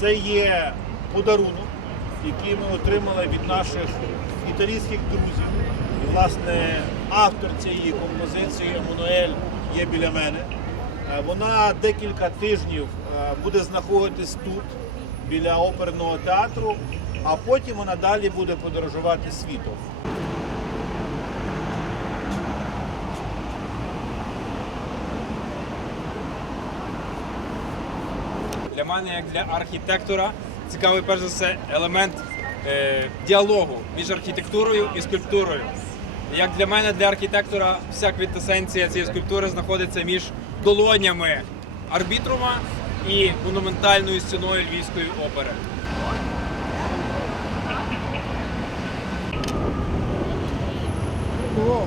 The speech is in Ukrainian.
Це є подарунок, який ми отримали від наших італійських друзів. І, власне, автор цієї композиції Еммануель є біля мене. Е, Вона декілька тижнів е, буде знаходитись тут, біля оперного театру, а потім вона далі буде подорожувати світом. Для мене, як для архітектора, цікавий перш за все елемент е, діалогу між архітектурою і скульптурою. Як для мене, для архітектора, вся квінтесенція цієї скульптури знаходиться між долонями арбітрума і монументальною стіною львівської опери. О,